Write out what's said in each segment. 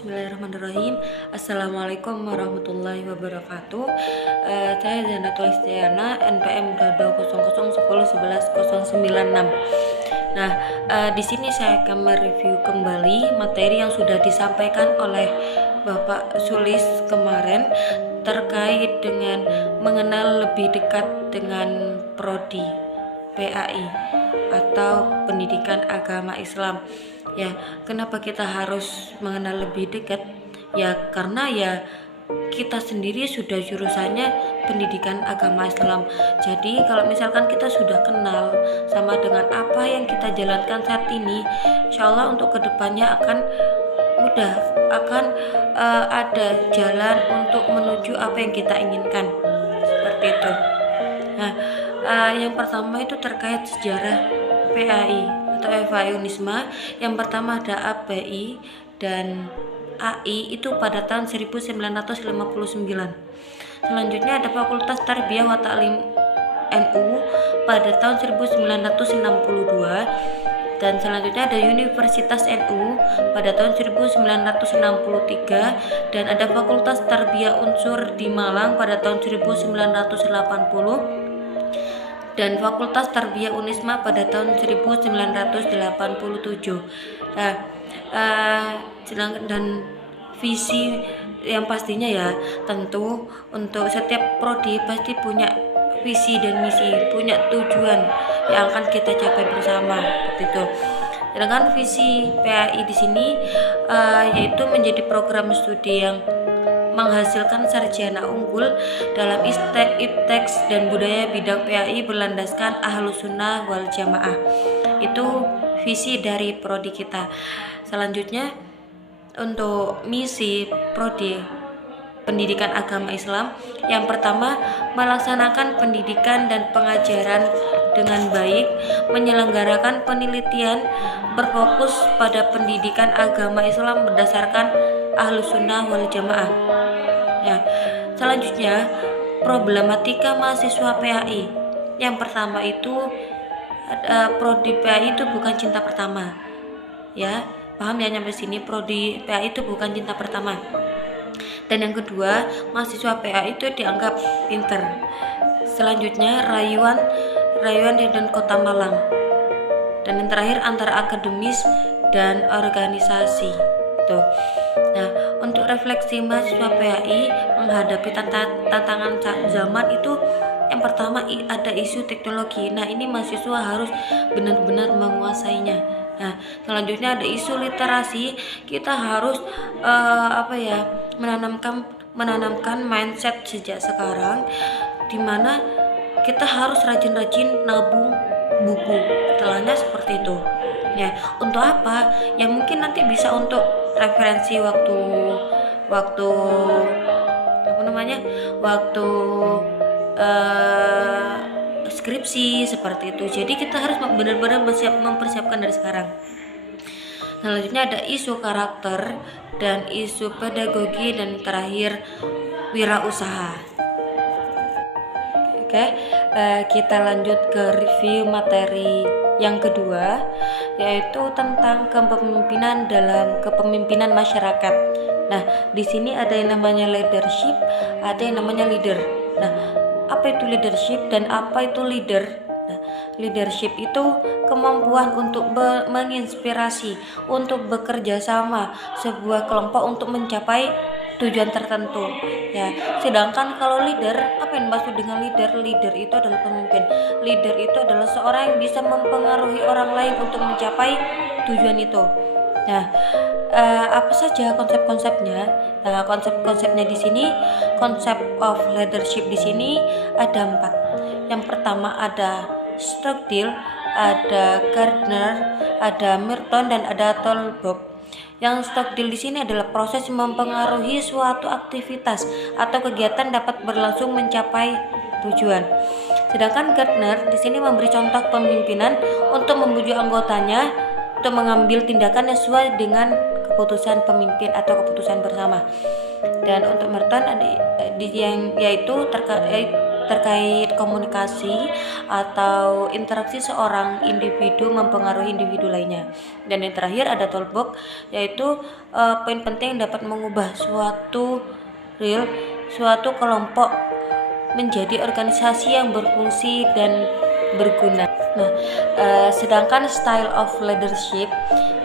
Bismillahirrahmanirrahim. Assalamualaikum warahmatullahi wabarakatuh. Saya Zanatul Istiana, NPM 220010111096. Nah, di sini saya akan mereview kembali materi yang sudah disampaikan oleh Bapak Sulis kemarin terkait dengan mengenal lebih dekat dengan prodi PAI atau Pendidikan Agama Islam. Ya, kenapa kita harus mengenal lebih dekat? Ya, karena kita sendiri sudah jurusannya Pendidikan Agama Islam. Jadi kalau misalkan kita sudah kenal sama dengan apa yang kita jalankan saat ini, insya Allah untuk kedepannya akan mudah, akan ada jalan untuk menuju apa yang kita inginkan, seperti itu. Nah, yang pertama itu terkait sejarah PAI atau FAI Unisma. Yang pertama ada API dan AI itu pada tahun 1959. Selanjutnya ada Fakultas Tarbiyah wa Ta'lim NU pada tahun 1962. Dan selanjutnya ada Universitas NU pada tahun 1963 dan ada Fakultas Tarbiyah Unsur di Malang pada tahun 1980 dan Fakultas Tarbiyah Unisma pada tahun 1987. Nah, dan visi yang pastinya ya tentu untuk setiap prodi pasti punya visi dan misi, punya tujuan yang akan kita capai bersama, seperti itu. Dengan visi PAI di sini yaitu menjadi program studi yang menghasilkan sarjana unggul dalam ipteks dan budaya bidang PAI berlandaskan Ahlus Sunnah wal Jamaah. Itu visi dari prodi kita. Selanjutnya untuk misi prodi Pendidikan Agama Islam, yang pertama melaksanakan pendidikan dan pengajaran dengan baik, menyelenggarakan penelitian berfokus pada pendidikan agama Islam berdasarkan Ahlus Sunnah wal Jamaah. Ya, selanjutnya problematika mahasiswa PAI. Yang pertama itu prodi PAI itu bukan cinta pertama. Ya, paham ya nyampe sini, prodi PAI itu bukan cinta pertama. Dan yang kedua, mahasiswa PAI itu dianggap pinter. Selanjutnya rayuan dan Kota Malang. Dan yang terakhir antara akademis dan organisasi. Tuh. Nah, untuk refleksi mahasiswa PAI menghadapi tantangan zaman itu, yang pertama ada isu teknologi. Nah, ini mahasiswa harus benar-benar menguasainya. Nah, selanjutnya ada isu literasi. Kita harus menanamkan mindset sejak sekarang, dimana kita harus rajin-rajin nabung buku. Istilahnya seperti itu. Ya, untuk apa? Ya mungkin nanti bisa untuk referensi waktu skripsi, seperti itu. Jadi kita harus benar-benar mempersiapkan dari sekarang. Selanjutnya ada isu karakter dan isu pedagogi, dan terakhir wirausaha. Oke, kita lanjut ke review materi yang kedua, yaitu tentang kepemimpinan dalam kepemimpinan masyarakat. Nah, di sini ada yang namanya leadership, ada yang namanya leader. Nah, apa itu leadership dan apa itu leader? Nah, leadership itu kemampuan untuk menginspirasi, untuk bekerja sama sebuah kelompok untuk mencapai tujuan tertentu. Ya, sedangkan kalau leader, apa yang dimaksud dengan leader? Leader itu adalah pemimpin. Leader itu adalah seorang yang bisa mempengaruhi orang lain untuk mencapai tujuan itu. Nah, apa saja konsep-konsepnya? Nah, konsep-konsepnya di sini, konsep of leadership di sini ada 4. Yang pertama ada Stockdale, ada Gardner, ada Merton, dan ada Tolbrook. Yang Stockdale di sini adalah proses mempengaruhi suatu aktivitas atau kegiatan dapat berlangsung mencapai tujuan. Sedangkan Gardner di sini memberi contoh pemimpinan untuk membujuk anggotanya untuk mengambil tindakan yang sesuai dengan keputusan pemimpin atau keputusan bersama. Dan untuk Merton yaitu terkait komunikasi atau interaksi seorang individu mempengaruhi individu lainnya. Dan yang terakhir ada toolbox, yaitu poin penting yang dapat mengubah suatu kelompok menjadi organisasi yang berfungsi dan berguna. Nah, sedangkan style of leadership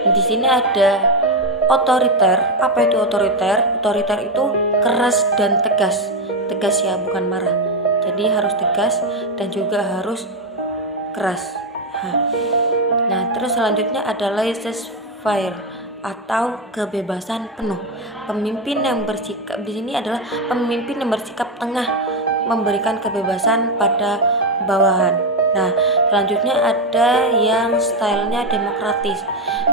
di sini ada otoriter. Apa itu otoriter? Otoriter itu keras dan tegas. Tegas ya, bukan marah. Jadi harus tegas dan juga harus keras. Nah, terus selanjutnya ada laissez-faire atau kebebasan penuh. Pemimpin yang bersikap di sini adalah pemimpin yang bersikap tengah, memberikan kebebasan pada bawahan. Nah, selanjutnya ada yang stylenya demokratis,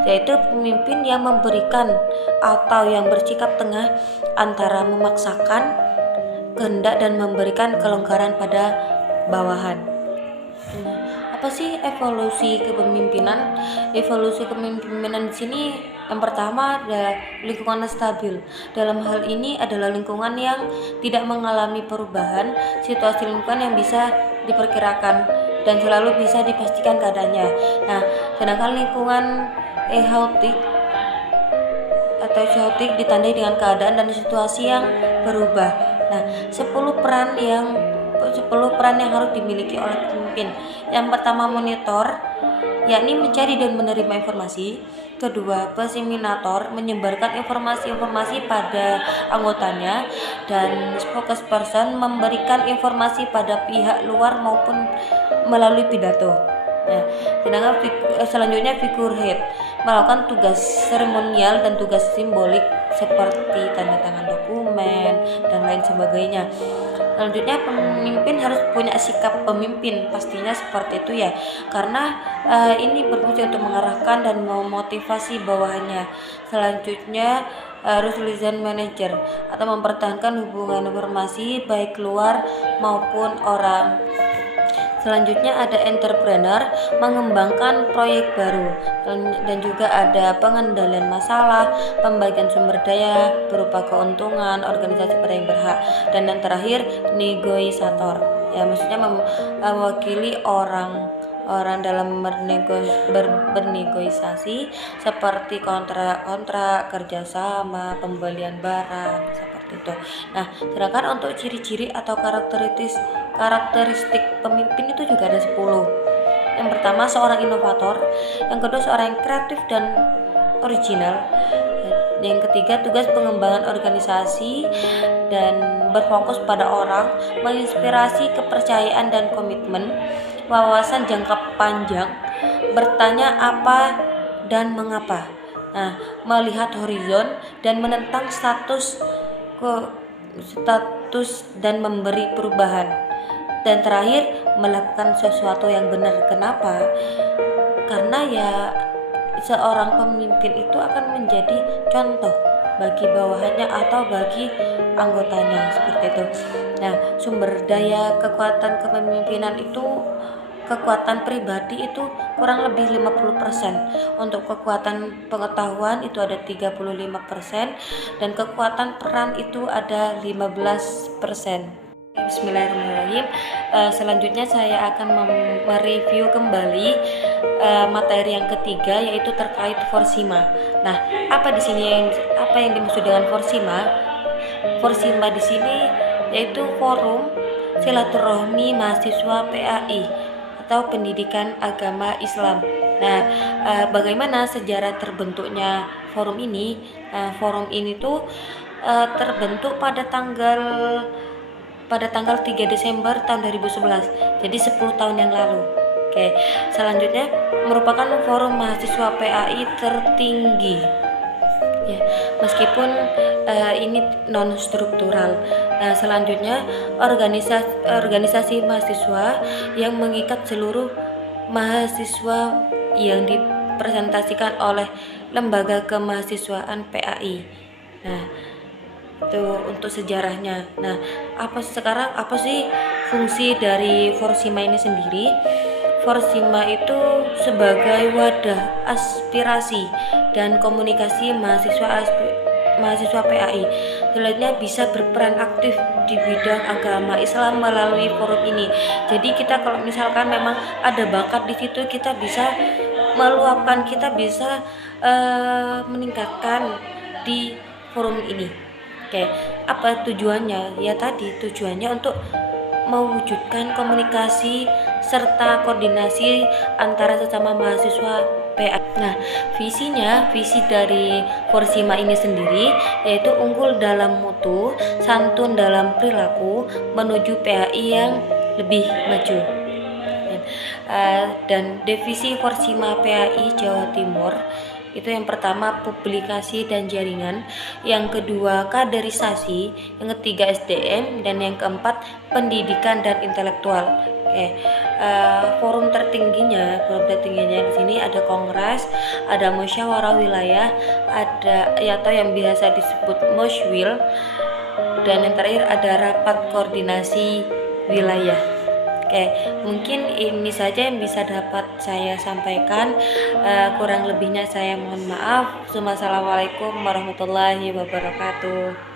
yaitu pemimpin yang memberikan atau yang bersikap tengah antara memaksakan kehendak dan memberikan kelonggaran pada bawahan. Nah, apa sih evolusi kepemimpinan? Evolusi kepemimpinan di sini yang pertama ada lingkungan stabil. Dalam hal ini adalah lingkungan yang tidak mengalami perubahan, situasi lingkungan yang bisa diperkirakan dan selalu bisa dipastikan keadaannya. Nah, sedangkan lingkungan chaotic ditandai dengan keadaan dan situasi yang berubah. Nah, 10 peran yang harus dimiliki oleh pemimpin. Yang pertama monitor, yakni mencari dan menerima informasi. Kedua, peseminator, menyebarkan informasi-informasi pada anggotanya. Dan spokesperson, memberikan informasi pada pihak luar maupun melalui pidato. Nah, sedangkan selanjutnya figurehead, melakukan tugas seremonial dan tugas simbolik seperti tanda tangan dokumen dan lain sebagainya. Selanjutnya pemimpin harus punya sikap pemimpin, pastinya seperti itu ya, karena ini berfungsi untuk mengarahkan dan memotivasi bawahannya. Selanjutnya harus liaison manager atau mempertahankan hubungan informasi baik luar maupun orang. Selanjutnya ada entrepreneur, mengembangkan proyek baru, dan juga ada pengendalian masalah, pembagian sumber daya berupa keuntungan organisasi pada yang berhak, dan yang terakhir negosiator, ya maksudnya mewakili orang dalam bernegosiasi seperti kontrak kerjasama, pembelian barang seperti itu. Nah, sedangkan untuk ciri-ciri atau karakteristik pemimpin itu juga ada 10. Yang pertama seorang inovator, yang kedua seorang yang kreatif dan original, yang ketiga tugas pengembangan organisasi dan berfokus pada orang, menginspirasi kepercayaan dan komitmen, wawasan jangka panjang, bertanya apa dan mengapa. Nah, melihat horizon dan menentang status dan memberi perubahan. Dan terakhir, melakukan sesuatu yang benar. Kenapa? Karena ya seorang pemimpin itu akan menjadi contoh bagi bawahannya atau bagi anggotanya, seperti itu. Nah, sumber daya kekuatan kepemimpinan itu, kekuatan pribadi itu kurang lebih 50%. Untuk kekuatan pengetahuan itu ada 35% dan kekuatan peran itu ada 15%. Bismillahirrahmanirrahim. Selanjutnya saya akan mereview kembali materi yang ketiga, yaitu terkait Forsima. Nah, apa yang dimaksud dengan Forsima? Forsima di sini yaitu Forum Silaturahmi Mahasiswa PAI atau Pendidikan Agama Islam. Nah, bagaimana sejarah terbentuknya forum ini? Forum ini tuh terbentuk pada tanggal 3 Desember tahun 2011, jadi 10 tahun yang lalu. Oke, selanjutnya merupakan forum mahasiswa PAI tertinggi ya, meskipun ini non struktural. Nah, selanjutnya organisasi mahasiswa yang mengikat seluruh mahasiswa yang dipresentasikan oleh lembaga kemahasiswaan PAI. Nah, itu untuk sejarahnya. Nah, apa sih fungsi dari Forsima ini sendiri? Forsima itu sebagai wadah aspirasi dan komunikasi mahasiswa PAI. Selanjutnya bisa berperan aktif di bidang agama Islam melalui forum ini. Jadi kita kalau misalkan memang ada bakat di situ, kita bisa meluapkan, kita bisa meningkatkan di forum ini. Oke, apa tujuannya? Ya tadi tujuannya untuk mewujudkan komunikasi serta koordinasi antara sesama mahasiswa PAI. Nah, visi dari Forsima ini sendiri yaitu unggul dalam mutu, santun dalam perilaku, menuju PAI yang lebih maju. Dan divisi Forsima PAI Jawa Timur itu yang pertama publikasi dan jaringan, yang kedua kaderisasi, yang ketiga SDM, dan yang keempat pendidikan dan intelektual. Forum tertingginya di sini ada kongres, ada musyawarah wilayah, ada atau yang biasa disebut Musyawil, dan yang terakhir ada rapat koordinasi wilayah. Mungkin ini saja yang bisa dapat saya sampaikan. Kurang lebihnya saya mohon maaf. Wassalamualaikum warahmatullahi wabarakatuh.